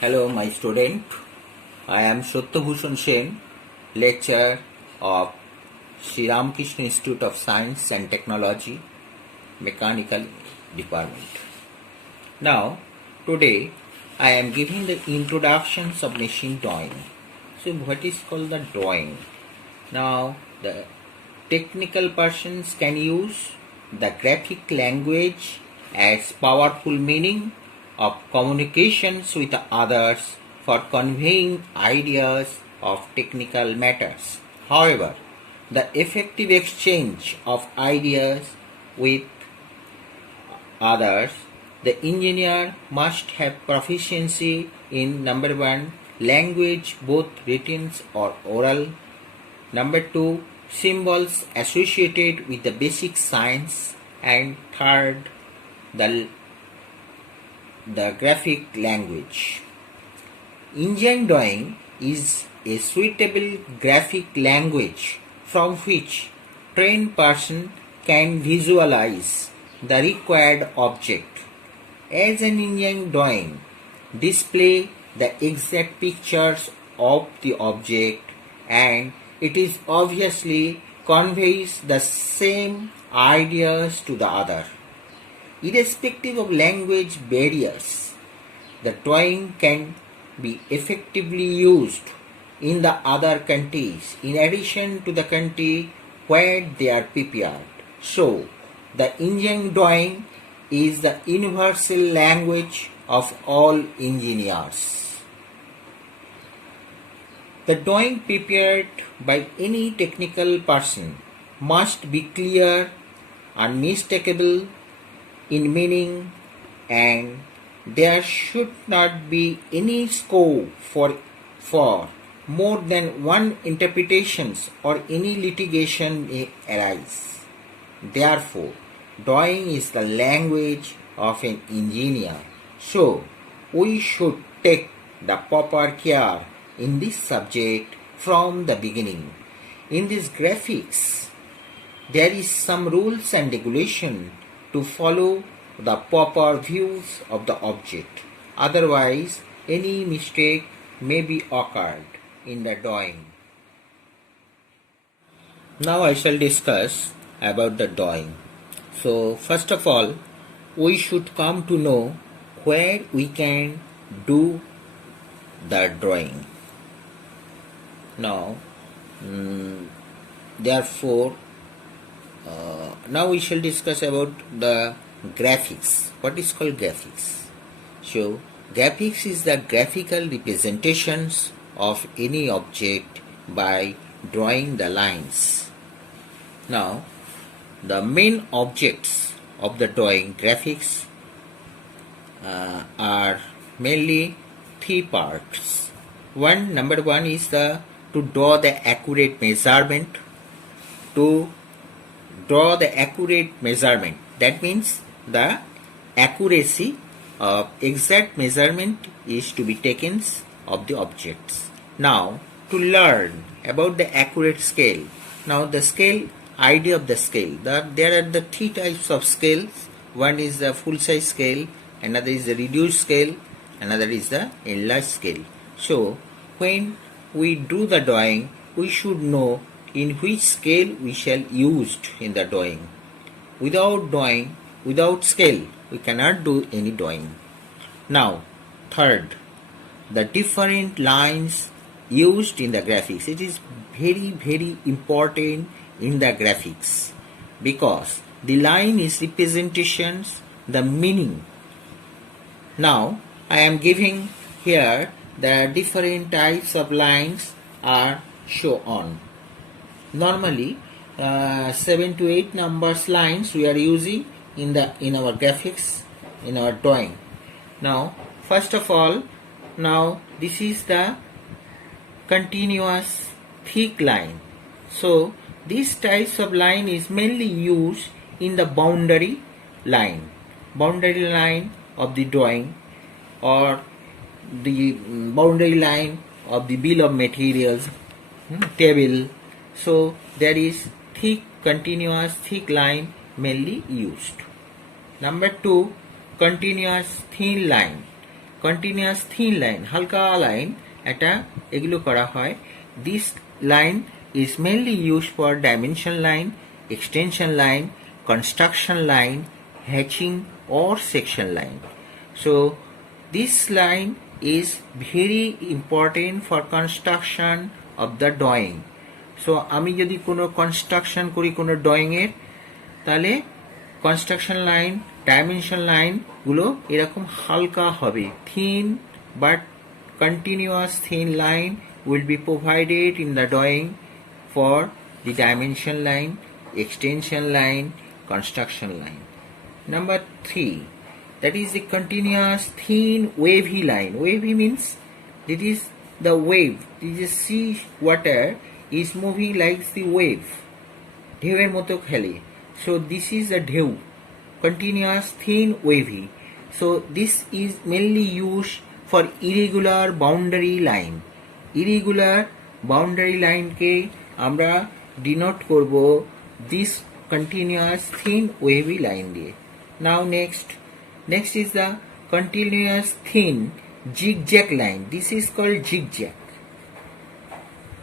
Hello, my student. I am Satyabhushan Sen, lecturer of Sri Ramakrishna Institute of Science and Technology, Mechanical Department. Now, today I am giving the introductions of machine drawing. So, what is called the drawing? Now, the technical persons can use the graphic language as powerful meaning of communications with others for conveying ideas of technical matters. However, the effective exchange of ideas with others, the engineer must have proficiency in number one, language, both written or oral. Number two, symbols associated with the basic science. And third, the graphic language. Engine drawing is a suitable graphic language from which trained person can visualize the required object. As an engine drawing display the exact pictures of the object, and it is obviously conveys the same ideas to the other. Irrespective of language barriers, the drawing can be effectively used in the other countries in addition to the country where they are prepared. So, the engine drawing is the universal language of all engineers. The drawing prepared by any technical person must be clear, unmistakable in meaning, and there should not be any scope for more than one interpretations or any litigation may arise. Therefore, drawing is the language of an engineer. So, we should take the proper care in this subject from the beginning. In this graphics, there is some rules and regulation to follow the proper views of the object. Otherwise, any mistake may be occurred in the drawing. Now I shall discuss about the drawing. So, first of all, we should come to know where we can do the drawing. Now, therefore, now we shall discuss about the graphics. What is called graphics? So, graphics is the graphical representations of any object by drawing the lines. Now, the main objects of the drawing graphics are mainly three parts. Number one is to draw the accurate measurement. To draw the accurate measurement, that means the accuracy of exact measurement is to be taken of the objects. Now, to learn about the accurate scale. Now, the scale, idea of the scale. There are the three types of scales. One is the full size scale, another is the reduced scale, another is the enlarged scale. So, when we do the drawing, we should know in which scale we shall use in the drawing. Without scale, we cannot do any drawing. Now, third, the different lines used in the graphics. It is very, very important in the graphics because the line is representations, the meaning. Now, I am giving here the different types of lines are shown on. Normally, 7 to 8 numbers lines we are using in our graphics, in our drawing. Now, first of all, now this is the continuous thick line. So, this types of line is mainly used in the boundary line of the drawing, or the boundary line of the bill of materials table. So, there is continuous thick line mainly used. Number two, continuous thin line. Continuous thin line, হালকা লাইন একটা এগুলো করা হয়। This line is mainly use for dimension line, extension line, construction line, hatching or section line. So this line is very important for construction of the drawing. So আমি যদি কোনো কনস্ট্রাকশন করি কোনো ড্রয়িং এর, তাহলে কনস্ট্রাকশন লাইন, ডাইমেনশন লাইন গুলো এরকম হালকা হবে, thin but continuous thin line will be provided in the drawing for the dimension line, extension line, construction line. Number 3, that is the continuous thin wavy line. Wavy means it is the wave. This is sea water is moving like the wave. ঢেউয়ের মতো খেলে. So this is a ঢেউ, continuous thin wavy. So this is mainly used for irregular boundary line. Irregular boundary line কে আমরা denote করব this continuous thin wavy line দিয়ে. Now next is the continuous thin zigzag line. This is called zigzag.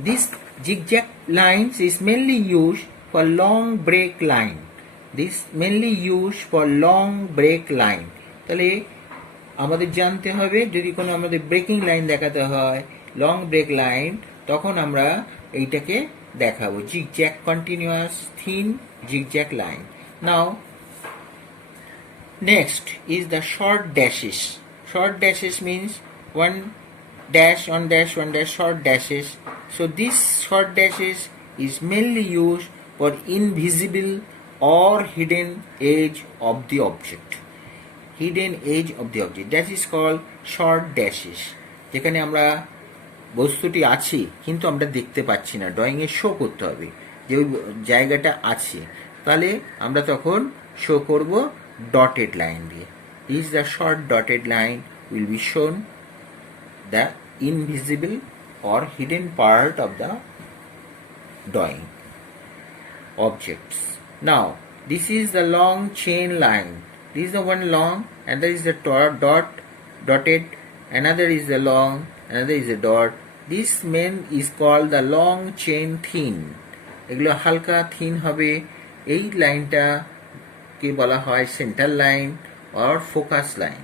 This zigzag lines is mainly used for long break line. This mainly used for long break line. তাহলে আমাদের জানতে হবে যদি কোনো আমাদের breaking line দেখাতে হয়, long break line, তখন আমরা এইটাকে দেখাবো zigzag, continuous thin zigzag line. Now next is the short dashes. Short dashes means one dash, one dash, one dash, short dashes. So this short dashes is mainly used for invisible or hidden edge of the object. Hidden edge of the object, that is called short dashes. যেখানে আমরা বস্তুটি আছে কিন্তু আমরা দেখতে পাচ্ছি না, ড্রয়িং এ শো করতে হবে যে ওই জায়গাটা আছে, তাহলে আমরা তখন শো করব ডটেড লাইন দিয়ে. This is the short dotted line will be shown the invisible or hidden part of the drawing objects. Now this is the long chain line. This is the one long, and there is the dotted, another is the long, another is a dot. This main is called the long chain thin. এগুলো হালকা থিন হবে. এই লাইনটা কে বলা হয় centre line or focus line.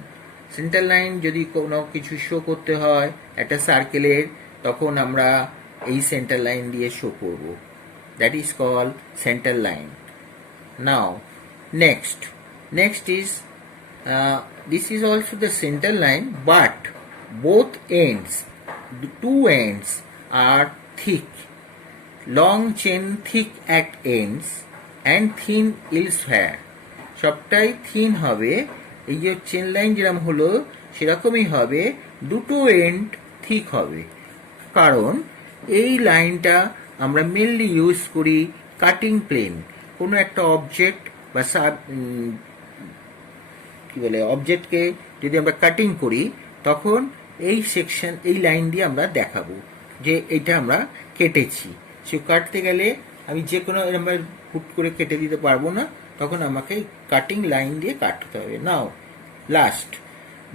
Centre line যদি কোনো কিছু শো করতে হয় একটা সার্কেলের, তখন আমরা এই সেন্টার লাইন দিয়ে শো করব. That is called centre line. Now next is this is also the center line, but both ends, the two ends are thick. Long chain thick at ends and thin elsewhere. সবটাই থিন হবে. এই যে chain line যেরকম হলো সেরকমই হবে, দুটো and thick হবে. কারণ এই লাইনটা আমরা মেনলি ইউজ করি কাটিং প্লেন. কোনো একটা অবজেক্ট বা অবজেক্টকে যদি আমরা কাটিং করি, তখন এই সেকশন, এই লাইন দিয়ে আমরা দেখাবো যে এটা আমরা কেটেছি. সে কাটতে গেলে আমি যে কোনো এরকম হুট করে কেটে দিতে পারবো না, তখন আমাকে কাটিং লাইন দিয়ে কাটতে হবে. Now last,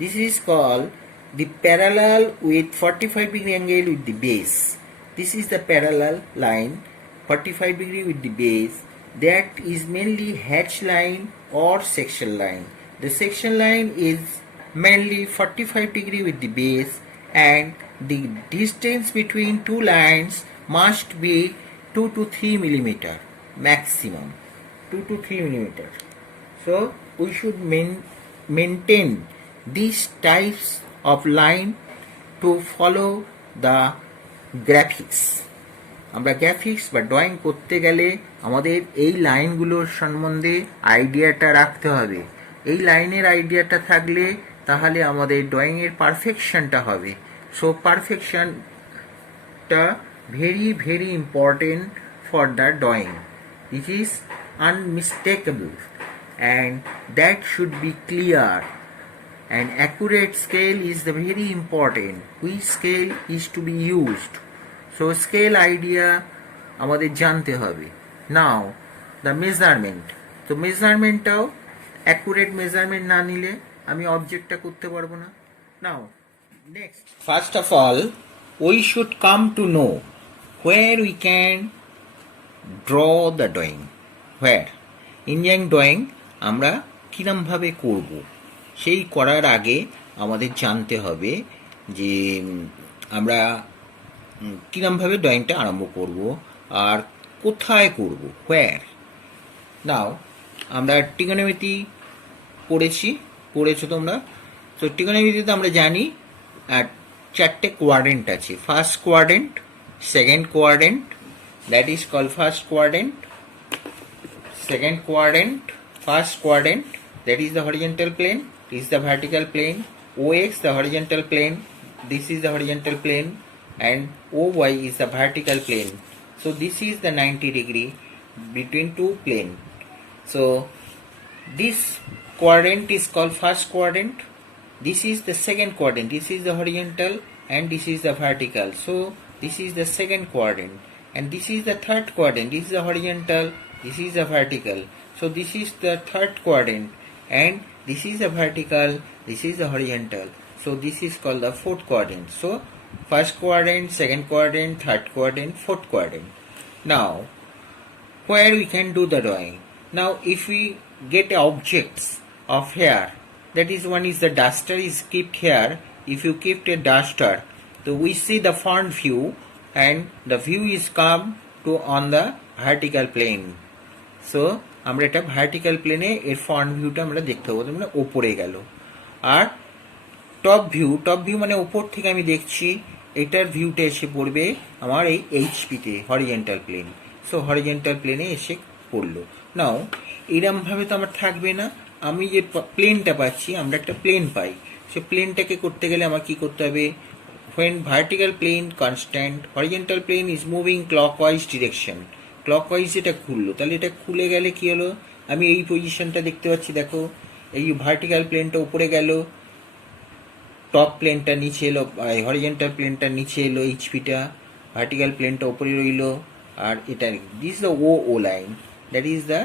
this is call the parallel with 45 degree angle with the base. This is the parallel line 45 degree with the base. That is mainly hatch line or section line. The section line is mainly 45 degree with the base, and the distance between two lines must be 2 to 3 millimeter maximum. 2 to 3 millimeter. So we should maintain these types of line to follow the graphics. আমরা গ্রাফিক্স বা ড্রয়িং করতে গেলে আমাদের এই লাইনগুলোর সম্বন্ধে আইডিয়াটা রাখতে হবে. এই লাইনের আইডিয়াটা থাকলে তাহলে আমাদের ড্রয়িংয়ের পারফেকশনটা হবে. সো পারফেকশনটা very very important for the drawing. It is unmistakable, and that should be clear. An accurate scale is the very important. Which scale is to be used? So scale idea আমাদের জানতে হবে. Now the measurement. তো মেজারমেন্টটাও accurate measurement না নিলে আমি অবজেক্টটা করতে পারবো না. Now Next, first of all, we should come to know where we can draw the drawing. Where? Engineering drawing আমরা কীরমভাবে করব, সেই করার আগে আমাদের জানতে হবে যে আমরা কীরমভাবে ড্রয়িংটা আরম্ভ করব আর কোথায় করব, হোয়ার। নাও আমরা ট্রিগোনোমেট্রি পড়েছো তোমরা। তো ট্রিগোনোমেট্রিতে আমরা জানি আর চারটে কোয়াড্রেন্ট আছে। First quadrant, second quadrant, that is called first quadrant, second quadrant, first quadrant, that is the horizontal plane, is the vertical plane, OX the horizontal plane, this is the horizontal plane, and OY is the vertical plane. So this is the 90 degree between two plane. So this quadrant is called first quadrant, this is the second quadrant, this is the horizontal and this is the vertical. So this is the second quadrant, and this is the third quadrant, this is the horizontal, this is the vertical. So this is the third quadrant, and this is the vertical, this is the horizontal. So this is called the fourth quadrant. So first quadrant, second quadrant, third quadrant, fourth quadrant. Now where we can do the drawing. Now if we get objects of here, that is one is the duster is kept here. If you keep a duster, so we see the front view, and the view is come to on the vertical plane. So আমরা এটা ভার্টিক্যাল প্লেনে এর ফ্রন্ট ভিউটা আমরা দেখতে পাবো, মানে ওপরে গেল। আর টপ ভিউ মানে ওপর থেকে আমি দেখছি, এটার ভিউটা এসে পড়বে আমার এই এইচপিতে, হরিজেন্টাল প্লেন। সো হরিজেন্টাল প্লেনে এসে পড়লো। নাও এরমভাবে তো আমার থাকবে না, আমি যে প্লেনটা পাচ্ছি, আমরা একটা প্লেন পাই, সে প্লেনটাকে করতে গেলে আমার কি করতে হবে, when vertical plane constant, horizontal plane is moving clockwise direction, clockwise এটা খুললো, তাহলে এটা খুলে গেলে কি হলো, আমি এই পজিশনটা দেখতে পাচ্ছি। দেখো এই ভার্টিক্যাল প্লেনটা উপরে গেল, টপ প্লেনটা নিচে এলো, হরিজেন্টাল প্লেনটা নিচে এলো, এইচপিটা, ভার্টিক্যাল প্লেনটা উপরে রইলো। আর এটা this the O line, that is the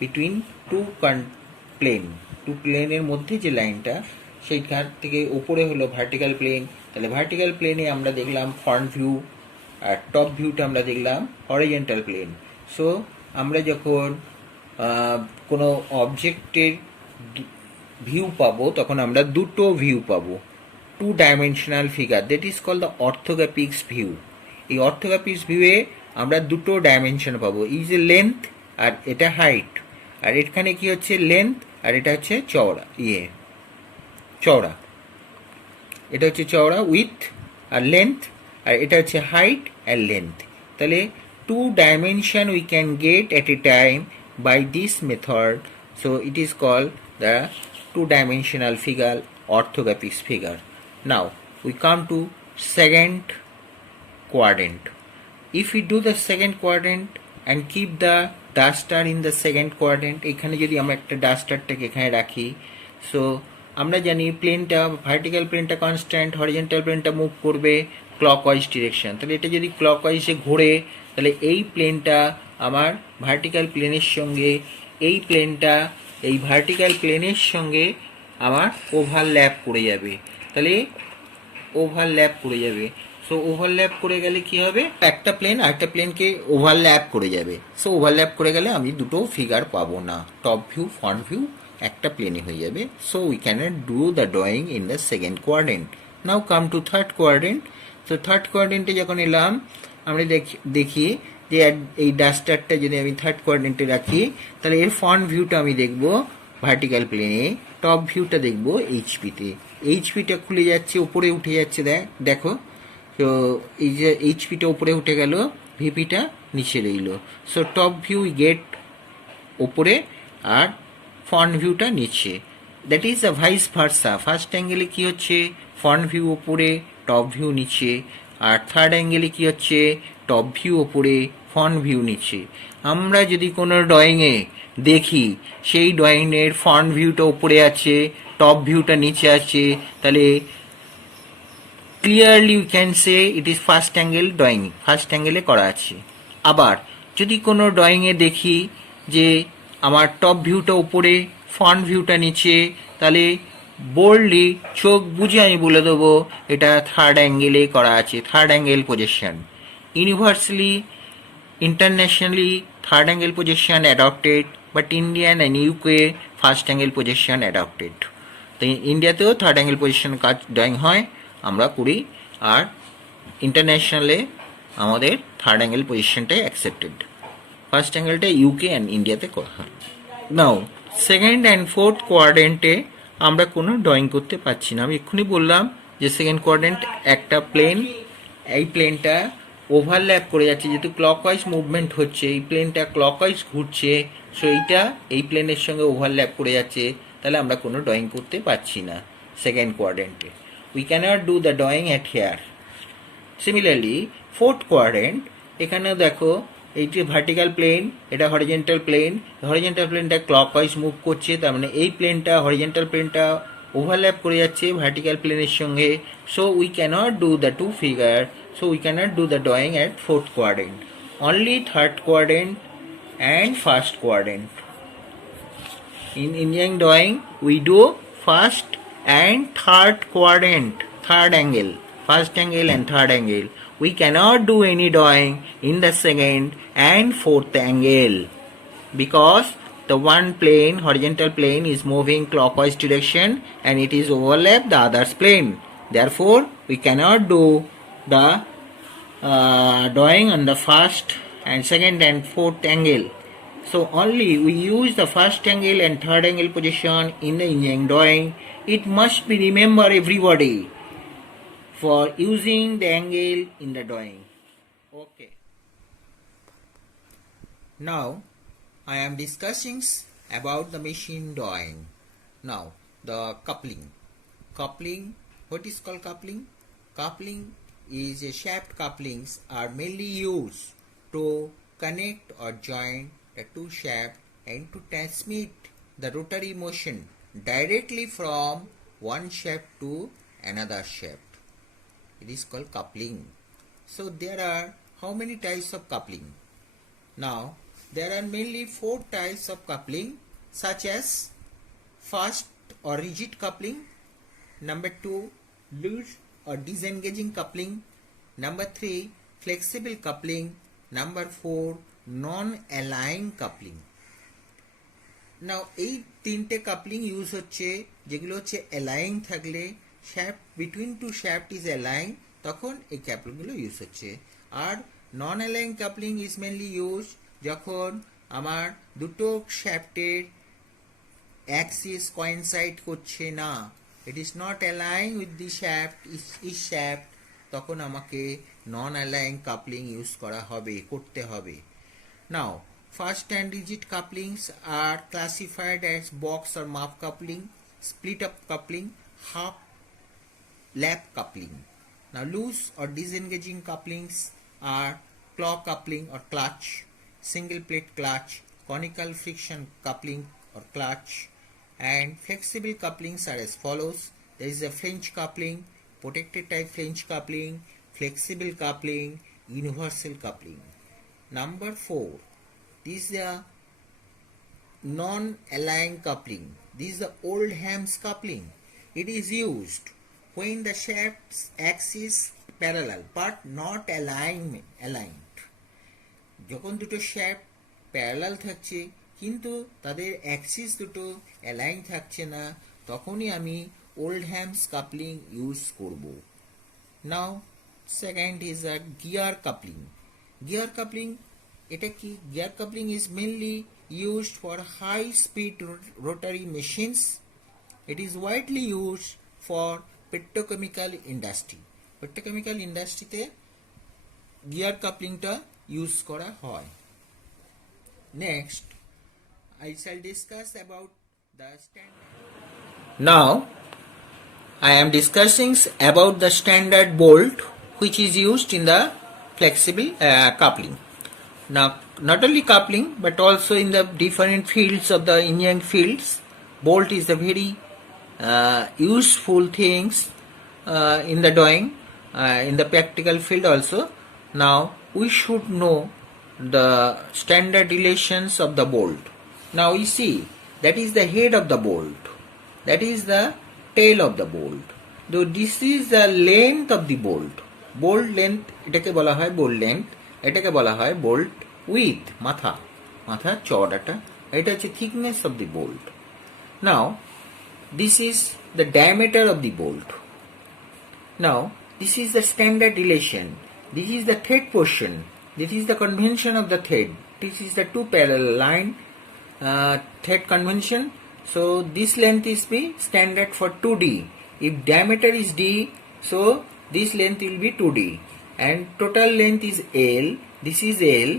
between two প্লেনের মধ্যে যে লাইনটা, সেইখান থেকে উপরে হলো ভার্টিক্যাল প্লেন। তাহলে ভার্টিক্যাল প্লেনে আমরা দেখলাম ফ্রন্ট ভিউ, আর টপ ভিউটা আমরা দেখলাম হরিজেন্টাল প্লেন। সো আমরা যখন কোনো অবজেক্টের ভিউ পাবো, তখন আমরা দুটো ভিউ পাবো, two dimensional figure, that is called the orthographics view. এই অর্থোগ্রাফিক্স ভিউয়ে আমরা দুটো ডাইমেনশন পাবো, ইজ এ লেন্থ আর এটা হাইট। আর এখানে কি হচ্ছে লেন্থ, আর এটা হচ্ছে চওড়া, চওড়া, এটা হচ্ছে চওড়া উইথ আর লেন্থ, আর এটা হচ্ছে হাইট আর লেন্থ। তাহলে two dimension we can get at a time by this method. So it is called the two dimensional figure, orthographics figure. Now we come to second quadrant. If we do the second quadrant and keep the duster in the second quadrant, এখানে যদি আমরা একটা ডাস্টারটাকে এখানে রাখি, সো আমরা জানি প্লেনটা, ভার্টিক্যাল প্লেনটা কনস্ট্যান্ট, হরিজেন্টাল প্লেনটা মুভ করবে ক্লকওয়াইজ ডিরেকশন। তাহলে এটা যদি ক্লকওয়াইজে ঘোরে, তাহলে এই প্লেনটা আমার ভার্টিক্যাল প্লেনের সঙ্গে, এই প্লেনটা এই ভার্টিক্যাল প্লেনের সঙ্গে আমার ওভারল্যাপ করে যাবে। তাহলে ওভারল্যাপ করে যাবে। সো ওভারল্যাপ করে গেলে কি হবে, একটা প্লেন আরেকটা প্লেনকে ওভারল্যাপ করে যাবে। সো ওভারল্যাপ করে গেলে আমি দুটো ফিগার পাবো না, টপ ভিউ ফ্রন্ট ভিউ একটা প্লেনে হয়ে যাবে। So we cannot do the drawing in the second quadrant. Now come to third quadrant. তো থার্ড কোয়াড্রেন্টে যখন এলাম, আমরা দেখি যে এই ডাস্টারটা যদি আমি থার্ড কোয়াড্রেন্টে রাখি, তাহলে এর ফ্রন্ট ভিউটা আমি দেখবো ভার্টিক্যাল প্লেনে, টপ ভিউটা দেখবো এইচপিতে। এইচপিটা খুলে যাচ্ছে, উপরে উঠে যাচ্ছে, দেখো। তো এই যে এইচপিটা উপরে উঠে গেল, ভিপিটা নিচে রইল। সো টপ ভিউ গেট উপরে আর ফ্রন্ট ভিউটা নিচে, that is the vice versa. First অ্যাঙ্গেলে কি হচ্ছে, ফ্রন্ট ভিউ উপরে, টপ ভিউ নিচে। আর থার্ড অ্যাঙ্গেলে কি হচ্ছে, টপ ভিউ উপরে, ফ্রন্ট ভিউ নিচে। আমরা যদি কোনো ড্রয়িংয়ে দেখি সেই ড্রয়িংয়ের ফ্রন্ট ভিউটা উপরে আছে, টপ ভিউটা নিচে আছে, তাহলে clearly we can say it is first angle drawing, first অ্যাঙ্গেলে করা আছে। আবার যদি কোনো ড্রয়িংয়ে দেখি যে আমার টপ ভিউটা উপরে, ফ্রন্ট ভিউটা নিচে, তাহলে বোল্ডলি চোখ বুঝে আমি বলে দেবো এটা থার্ড অ্যাঙ্গেলে করা আছে, third angle position. Universally internationally third angle position adopted, but Indian and UK first angle position adopted. তো ইন্ডিয়াতেও থার্ড অ্যাঙ্গেল পজিশন কাজ ড্রয়িং হয়, আমরা করি, আর ইন্টারন্যাশনালে আমাদের থার্ড অ্যাঙ্গেল পজিশনটাই অ্যাকসেপ্টেড। ফার্স্ট অ্যাঙ্গেলটা ইউকে অ্যান্ড ইন্ডিয়াতে করা হয়। নাও সেকেন্ড অ্যান্ড ফোর্থ কোয়াড্রেন্টে আমরা কোনো ড্রয়িং করতে পারছি না। আমি এক্ষুনি বললাম যে সেকেন্ড কোয়াড্রেন্ট একটা প্লেন, এই প্লেনটা ওভারল্যাপ করে যাচ্ছে, যেহেতু ক্লকওয়াইজ মুভমেন্ট হচ্ছে, এই প্লেনটা ক্লকওয়াইজ ঘুরছে, সো এইটা এই প্লেনের সঙ্গে ওভারল্যাপ করে যাচ্ছে, তাহলে আমরা কোনো ড্রয়িং করতে পারছি না সেকেন্ড কোয়াড্রেন্টে। We cannot do the drawing at here. Similarly fourth quadrant, এখানেও দেখো এইটি ভার্টিক্যাল প্লেন, এটা হরিজেন্টাল প্লেন, হরিজেন্টাল প্লেনটা ক্লকওয়াইজ মুভ করছে, তার মানে এই প্লেনটা হরিজেন্টাল প্লেনটা ওভারল্যাপ করে যাচ্ছে ভার্টিক্যাল প্লেনের সঙ্গে, so we cannot do the two figure, so we cannot do the drawing at fourth quadrant, only third quadrant and first quadrant. In Indian drawing we do first and third quadrant, third angle, first angle and third angle. We cannot do any drawing in the second and fourth angle because the one plane, horizontal plane, is moving clockwise direction and it is overlap the other's plane. Therefore we cannot do the drawing on the first and second and fourth angle. So only we use the first angle and third angle position in the engineering drawing. It must be remember everybody for using the angle in the drawing. Okay. Now I am discussing about the machine drawing. Now the coupling. Coupling, what is called coupling? Coupling is a shaft couplings are mainly used to connect or join the two shafts and to transmit the rotary motion directly from one shaft to another shaft. It is called coupling. So there are how many types of coupling? Now there are mainly 4 types of coupling, such as fast or rigid coupling, number 2 loose or disengaging coupling, number 3 flexible coupling, number 4 non-aligned coupling. Now এই তিনটে coupling use হচ্ছে, যেগুলো হচ্ছে align থাকলে, shaft between two shaft is align, তখন এই কাপলিংগুলো use হচ্ছে। আর non align coupling is mainly use যখন আমার দুটো শ্যাফটের অ্যাক্সিস কোইনসাইড করছে না, it is not align with the shaft is shaft, তখন আমাকে নন অ্যালাইন কাপলিং ইউজ করতে হবে। Now first and rigid couplings are classified as box or muff coupling, split up coupling, half lap coupling. Now loose or disengaging couplings are claw coupling or clutch, single plate clutch, conical friction coupling or clutch, and flexible couplings are as follows. There is a French coupling, protected type French coupling, flexible coupling, universal coupling. Number 4, this is the non-aligned coupling. This is the Oldham's coupling. It is used when the shaft's axis parallel but not aligned. যখন দুটো shaft parallel থাকছে কিন্তু তাদের অ্যাক্সিস দুটো অ্যালাইন থাকছে না, তখনই আমি ওল্ডহ্যামস কাপলিং ইউজ করব। Now second is a gear coupling. Gear coupling এটা কি? Gear coupling is mainly used for high speed rotary machines. It is widely used for petrochemical industry. Petrochemical industry তে gear coupling টা ইউজ করা হয়। Next I shall discuss about the standard. Now I am discussing about the standard bolt which is used in the flexible coupling. Now not only coupling but also in the different fields of the engineering fields, bolt is a very useful things in the drawing, in the practical field also. Now we should know the standard relations of the bolt. Now we see that is the head of the bolt, that is the tail of the bolt. So this is the length of the bolt. Bolt length এটাকে বলা হয় bolt length, এটাকে বলা হয় bolt width, মাথা চওড়াটা, এটা হচ্ছে thickness of the bolt. Now this is the diameter of the bolt. Now this is the standard relation. This is the thread portion. This is the convention of the thread. This is the two parallel line thread convention. So this length is be standard for 2D. If diameter is D, so this length will be 2D. And total length is L. This is L,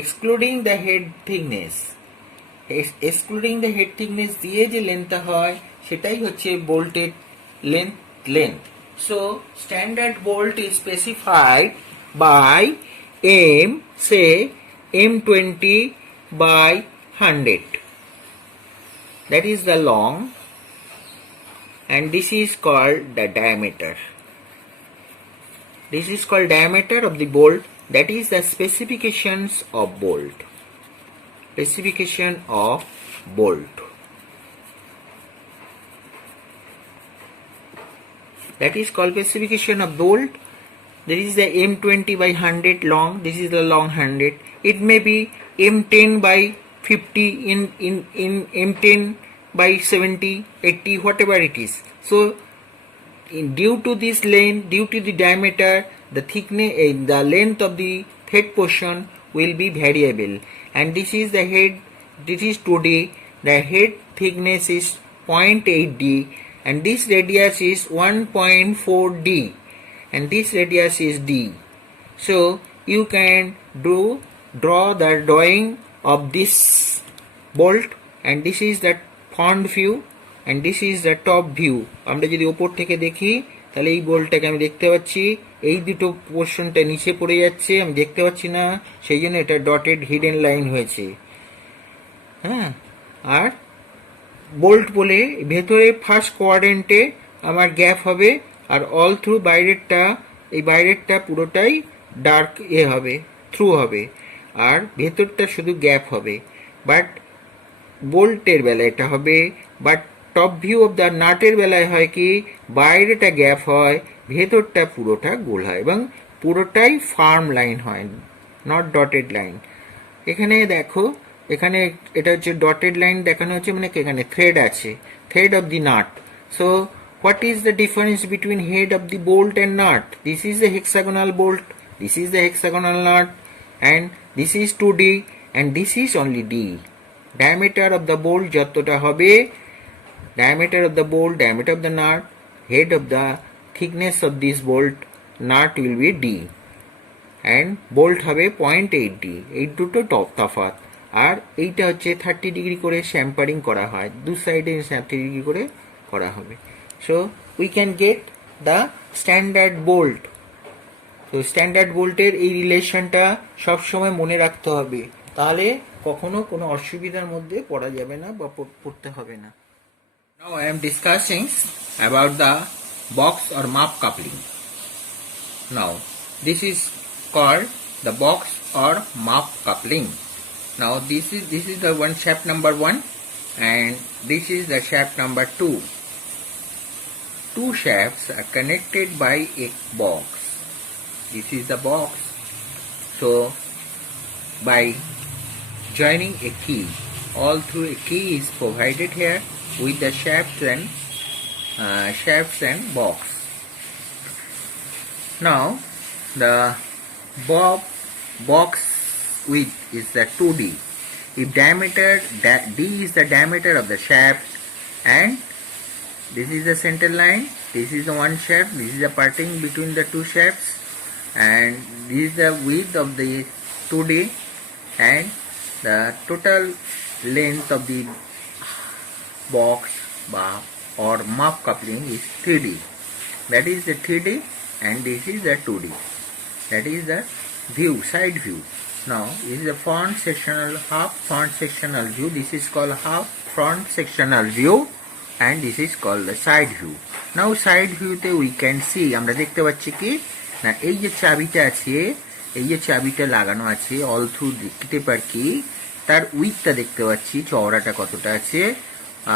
excluding the head thickness. Excluding the head thickness দিয়ে যে লেন্থটা হয় সেটাই হচ্ছে bolted length. So standard bolt is specified by M, say M20 by 100. That is the long, and this is called the diameter. This is called diameter of the bolt. That is the specifications of bolt. Specification of bolt. That is called specification of bolt. There is the M20 by 100 long. This is the long 100. It may be M10 by 50 in M10 by 70, 80, whatever it is. So due to this length, due to the diameter, the thickness, the length of the thread portion will be variable. And this is the head. This is 2D. The head thickness is 0.8D, and this radius is 1.4D, and this radius is D. So you can draw the drawing of this bolt, and this is the front view, and this is the top view. আমরা যদি উপর থেকে দেখি তাহলে এই বোল্টটাকে আমি দেখতে পাচ্ছি, এই দুটো পোর্শনটা নিচে পড়ে যাচ্ছে, আমি দেখতে পাচ্ছি না, সেই জন্য এটা ডটেড হিডেন লাইন হয়েছে। হ্যাঁ, আর বোল্ট বলে ভেতরে ফার্স্ট কোয়াড্রেন্টে আমার গ্যাপ হবে, আর অল থ্রু বাইরেরটা পুরোটাই ডার্ক হবে, থ্রু হবে, আর ভেতরটা শুধু গ্যাপ হবে। বাট বোল্টের বেলায় এটা হবে, but top view of the নাটের বেলায় হয় কি বাইরেটা গ্যাপ হয়, ভেতরটা পুরোটা গোল হয় এবং পুরোটাই ফার্ম লাইন হয়, নট ডটেড লাইন। এখানে দেখো, এখানে এটা হচ্ছে ডটেড লাইন দেখানো হচ্ছে, মানে এখানে থ্রেড আছে, thread of the nut. So what is the difference between head of the bolt and nut? This is the hexagonal bolt, this is the hexagonal nut, and this is 2D, and this is only D. Diameter of the bolt যতটা হবে, diameter of the bolt, diameter of the nut, head of the thickness of this bolt nut will be D, and bolt হবে 0.8D. এই দুটো তফাৎ। আর এইটা হচ্ছে 30 ডিগ্রি করে শ্যাম্পারিং করা হয়, দু সাইডে 30 ডিগ্রি করে করা হবে। So we can get the standard bolt. তো স্ট্যান্ডার্ড বোল্টের এই রিলেশনটা সবসময় মনে রাখতে হবে, তাহলে কখনো কোনো অসুবিধার মধ্যে পড়া যাবে না বা পড়তে হবে না। Now I am discussing about the box or muff coupling. Now this is called the box or muff coupling. Now this is the one shaft number 1, and this is the shaft number 2. Two shafts are connected by a box. This is the box. So by joining a key, all through a key is provided here with the shafts and box. Now the box width is the 2D. If diameter, D is the diameter of the shaft, and this is the center line, this is the one shaft, this is the parting between the two shafts, and this is the width of the 2D, and the total length of the box or muff coupling is 3D. That is the 3D, and this is the 2D. That is the view, side view. Now this is the half front sectional view. This is called half front sectional view, and this is called the side view. Now side view te we can see, আমরা দেখতে পাচ্ছি কি না, এই যে চাবিটা আছে, এই যে চাবিটা লাগানো আছে, অল থ্রু দেখতে পাচ্ছি তার উইথটা দেখতে পাচ্ছি, চওড়াটা কতটা আছে,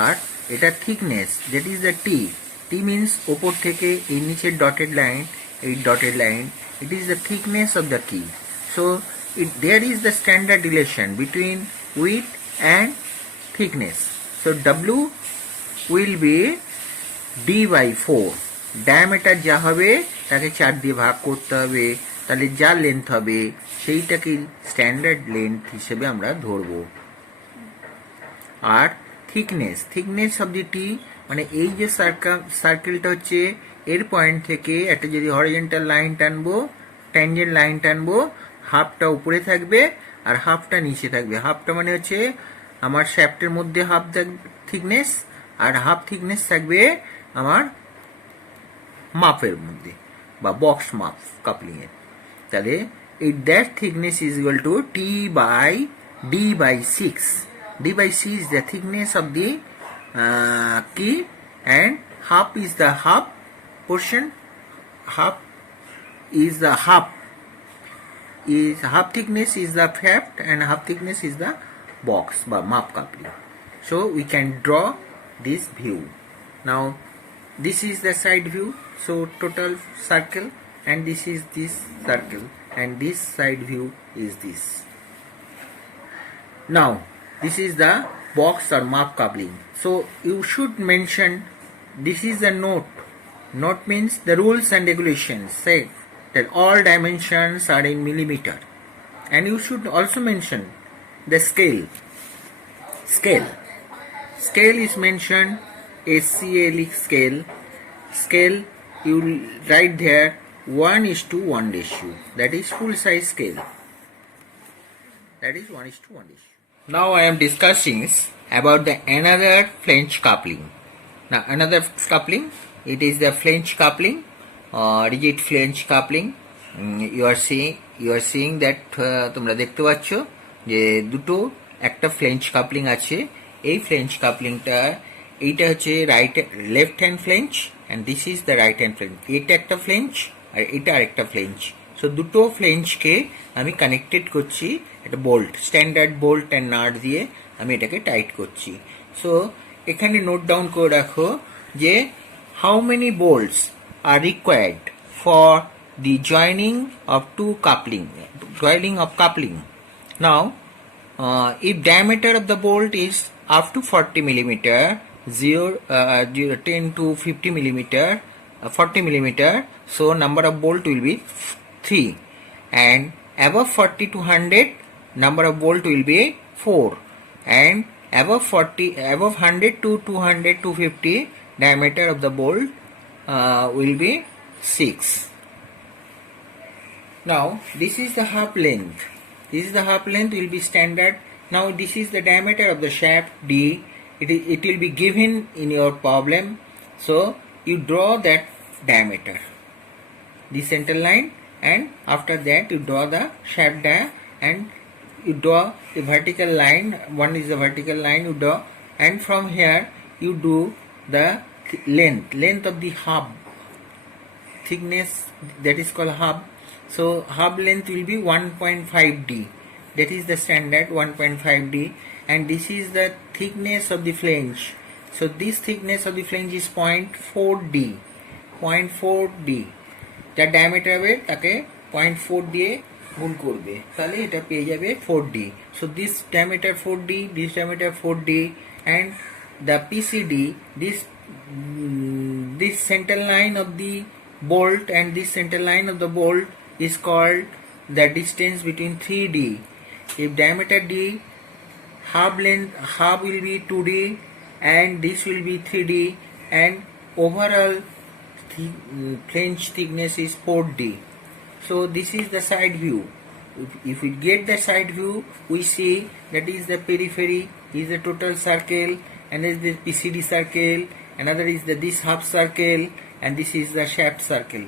আর এটা thickness, that is the T, T means ওপর থেকে এই নিচের dotted line, এই dotted line, it is the thickness of the key. So there is the standard relation between width and thickness. So W will be D by 4. Diameter যা হবে তাকে 4 দিয়ে ভাগ করতে হবে, তাহলে যা লেন্থ হবে সেইটাকে স্ট্যান্ডার্ড লেন্থ হিসেবে আমরা ধরব। আর থিকনেস অফ দি টি মানে এই যে সার্কেলটা হচ্ছে এর পয়েন্ট থেকে একটা যদি হরিজন্টাল লাইন টানবো, ট্যানজেন্ট লাইন টানবো, হাফটা উপরে থাকবে আর হাফটা নিচে থাকবে। হাফটা মানে হচ্ছে আমার শ্যাফটের মধ্যে হাফ থিকনেস, আর হাফ থিকনেস থাকবে আমার মাপের মধ্যে বা বক্স মাপ কাপলিং এর। তাহলে that thickness is equal to T by D by 6. D by C is the thickness of the key, and half is the half portion. Half is the half thickness is the shaft, and half thickness is the box বা map coupling. So we can draw this view. Now this is the side view. So total circle, and this is this circle, and this side view is this. Now this is the box or map coupling. So you should mention this is the note. Note means the rules and regulations say that all dimensions are in millimeter. And you should also mention the scale. Scale is mentioned SCL scale. Scale you write there 1:1 ratio. That is full size scale. That is 1:1 ratio. Now I am discussing about the another flange coupling. Now another coupling, it is the flange coupling, rigid flange coupling. You are seeing that তোমরা দেখতে পাচ্ছ যে দুটো একটা flange coupling আছে। এই ফ্লেঞ্জ কাপলিংটা এইটা হচ্ছে left hand flange, and this is the right hand flange. এটা একটা ফ্লেঞ্জ আর এটা আরেকটা ফ্লেঞ্জ। সো দুটো ফ্লেঞ্জকে আমি কানেক্টেড করছি একটা bolt, standard bolt and nut দিয়ে আমি এটাকে টাইট করছি। সো এখানে নোট ডাউন করে রাখো যে how many Bolts R required for the joining of coupling. Now if diameter of the bolt is up to 40 millimeter, 10 to 50 millimeter, 40 millimeter, so number of bolt will be 3, and above 40 to 100 number of bolt will be 4, and above 100 to 200 to 50 diameter of the bolt will be 6. Now this is the half length. Will be standard. Now this is the diameter of the shaft D. It will be given in your problem. So you draw that diameter, the center line, and after that you draw the shaft dia, and you draw a vertical line. One is the vertical line you draw, and from here you do the length of the hub thickness, that is called hub. So hub length will be 1.5D. That is the standard 1.5D, and this is the thickness of the flange. So this thickness of the flange is 0.4D. যার ডায়ামিটার হবে তাকে 0.4 দিয়ে গুণ করবে, তাহলে এটা পেয়ে যাবে 4D. So this diameter 4D, this diameter 4D, and the PCD, this center line of the bolt and this center line of the bolt is called the distance between 3D. If diameter D, half will be 2D, and this will be 3D, and overall flange thickness is 4D. So this is the side view. If we get the side view, we see that is the periphery, is the total circle, and this is the PCD circle, another is this half circle, and this is the shaft circle.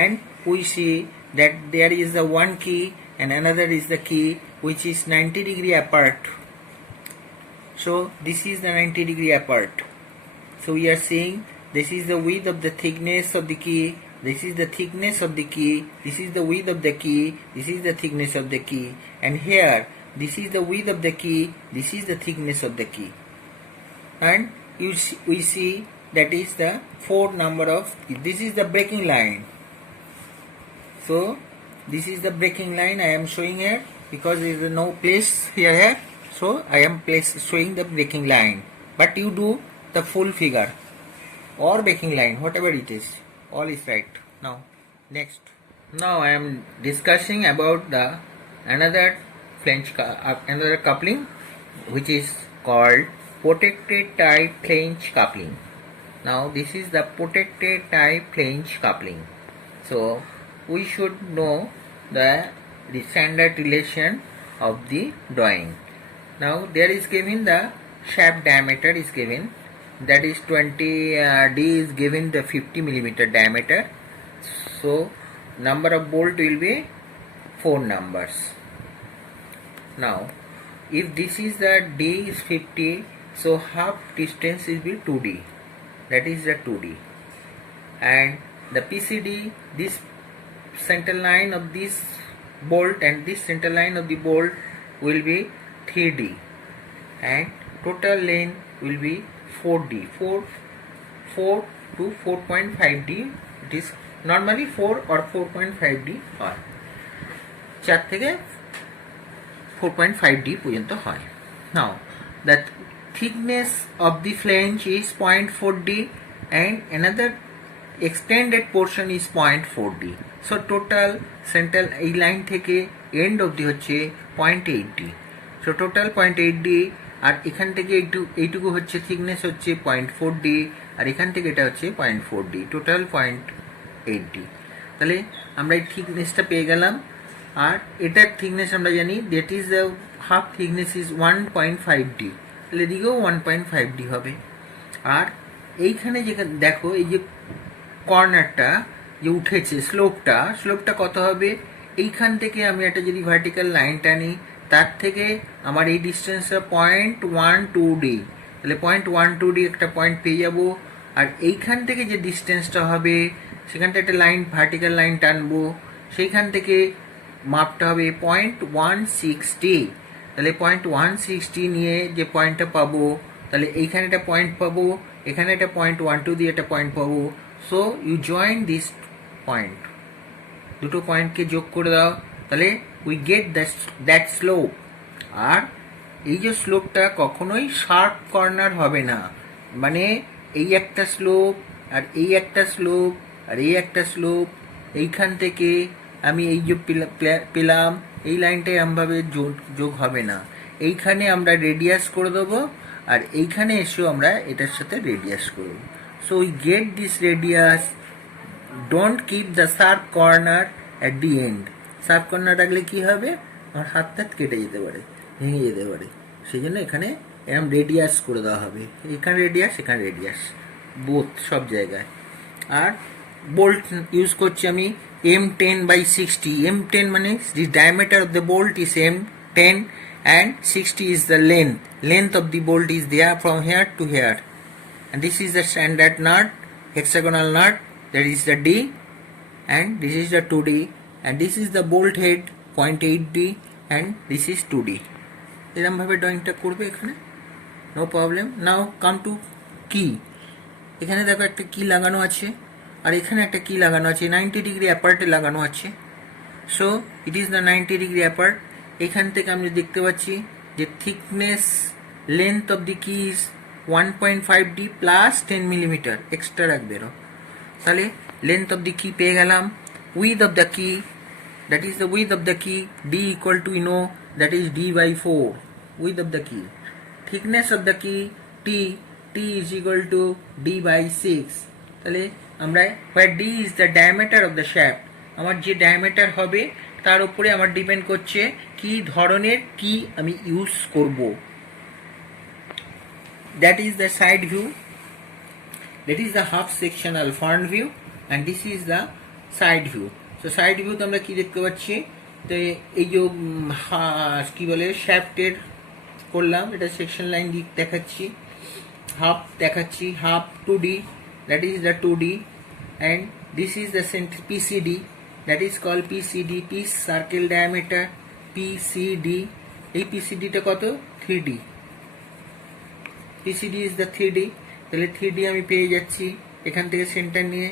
And we see that there is the one key and another is the key which is 90 degree apart. So this is the 90 degree apart. So we are saying this is the width of the thickness of the key, this is the thickness of the key, this is the width of the key, this is the thickness of the key, and here this is the width of the key, this is the thickness of the key. And we see that is the 4 number of, this is the breaking line. So this is the breaking line I am showing here, because there is no place here, so I am showing the breaking line. But you do the full figure or breaking line, whatever it is, all is right. Now next, now I am discussing about the another another coupling, which is called protected type flange coupling. Now this is the protected type flange coupling. So we should know the standard relation of the drawing. Now there is given the shaft diameter is given, that is 20 D is given the 50 millimeter diameter. So number of bolt will be 4 numbers. Now if this is the D is 50, so half distance will be 2D, that is the 2D, and the PCD, this center line of this bolt and this center line of the bolt will be 3D, and total length will be 4D, 4 to 4.5D. it is normally 4 or 4.5D হয়, 4 থেকে 4.5D পর্যন্ত হয়. Now the thickness of the flange is 0.4D and another extended portion is 0.4D. So total central এই লাইন থেকে end অবধি হচ্ছে 0.8D. So total 0.8D, আর এখান থেকে এইটুকু হচ্ছে thickness হচ্ছে 0.4D, আর এখান থেকে এটা হচ্ছে 0.4D, টোটাল 0.8D. তাহলে আমরা এই থিকনেসটা পেয়ে গেলাম, আর এটার থিকনেস আমরা জানি, that is the half thickness is 1.5D, তাহলে এদিকেও 1.5D হবে. আর এইখানে যেখানে দেখো এই যে কর্নারটা যে উঠেছে, স্লোপটা কত হবে, এইখান থেকে আমি একটা যদি ভার্টিক্যাল লাইন টানি, তার থেকে আমার এই ডিস্টেন্সটা 0.12D, তাহলে 0.12D একটা পয়েন্ট পেয়ে যাব. আর এইখান থেকে যে ডিস্টেন্সটা হবে, সেখানটা একটা লাইন ভার্টিক্যাল লাইন টানবো, সেইখান থেকে মাপটা হবে 0.16D, তাহলে 0.16D নিয়ে যে পয়েন্টটা পাবো, তাহলে এইখানে একটা পয়েন্ট পাবো, এখানে একটা 0.12 দিয়ে একটা পয়েন্ট পাবো. So you join this point, দুটো পয়েন্টকে যোগ করে দাও, তাহলে উই গেট দ্যাট স্লোপ. আর এই যে স্লোপটা কখনোই শার্প কর্নার হবে না, মানে এই একটা স্লোপ আর এই একটা স্লোপ আর এই একটা স্লোপ, এইখান থেকে আমি এই যে পেলাম এই লাইনটাই আমভাবে যোগ হবে না, এইখানে আমরা রেডিয়াস করে দেবো, আর এইখানে এসেও আমরা এটার সাথে রেডিয়াস করব. So we get this radius. Don't keep the sharp corner at the end. Sharp corner রাখলে কি হবে, আমার হাত কেটে যেতে পারে, ভেঙে যেতে পারে, সেই জন্য এখানে এরকম রেডিয়াস করে দেওয়া হবে, এখানে রেডিয়াস এখানে রেডিয়াস বোথ সব জায়গায়. আর bolt use করছি আমি M10/60. M10 মানে the diameter of the bolt is M10 and 60 is the length of the bolt is there from here to here, and this is the standard nut, hexagonal nut, that is the D, and this is the 2D, and this is the bolt head 0.8D, and this is 2D. এরকম ভাবে ড্রয়িংটা করবে এখানে, no problem. Now come to কি. এখানে দেখো একটা কি লাগানো আছে, আর এখানে একটা কি লাগানো আছে, 90 ডিগ্রি অ্যাপার্টে লাগানো আছে. So it is the 90 degree apart. এখান থেকে আমি দেখতে পাচ্ছি যে থিকনেস লেন্থ অফ দি কি is 1.5D plus 10 millimetre extra রাখবে. তাহলে লেন্থ অফ দি কি পেয়ে গেলাম. উইথ অফ দ্য কি, that is the width of the key, D equal to, you know, that is D/4, width of the key. Thickness of the key, T is equal to D/6. তাহলে আমরা where D is the diameter of the shaft, আমার যে ডায়ামিটার হবে তার উপরে আমার ডিপেন্ড করছে কি ধরনের কি আমি ইউজ করব. That is the side view, that is the half sectional front view, and this is the side view. তো সাইড ভিউতে আমরা কি দেখতে পাচ্ছি, তো এই যে কি বলে শ্যাফটের করলাম, এটা সেকশন লাইন দিক দেখাচ্ছি, হাফ দেখাচ্ছি, half 2D, that is the 2D, and this is the PCD, that is call PCD, piece circle diameter, PCD. এই PCDটা কত, 3D. PCD is the 3D. তাহলে 3D আমি পেয়ে যাচ্ছি এখান থেকে সেন্টার নিয়ে।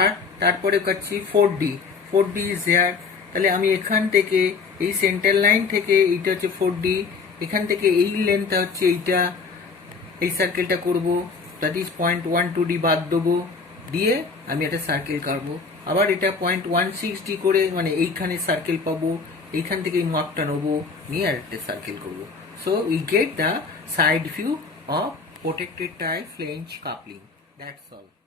আর তারপরে কাটছি 4D, 4D ইজ হেয়ার। তাহলে আমি এখান থেকে এই সেন্টার লাইন থেকে এইটা হচ্ছে 4D, এখান থেকে এই লেন্থটা হচ্ছে এইটা, এই সার্কেলটা করব, দ্যাট ইজ 0.12D বাদ দেবো, দিয়ে আমি একটা সার্কেল কাটবো। আবার এটা 0.16D করে মানে এইখানে সার্কেল পাবো, এইখান থেকে এই মাপটা নেবো, নিয়ে আর একটা সার্কেল করবো। So we get the side view of protected tie flange coupling. That's all.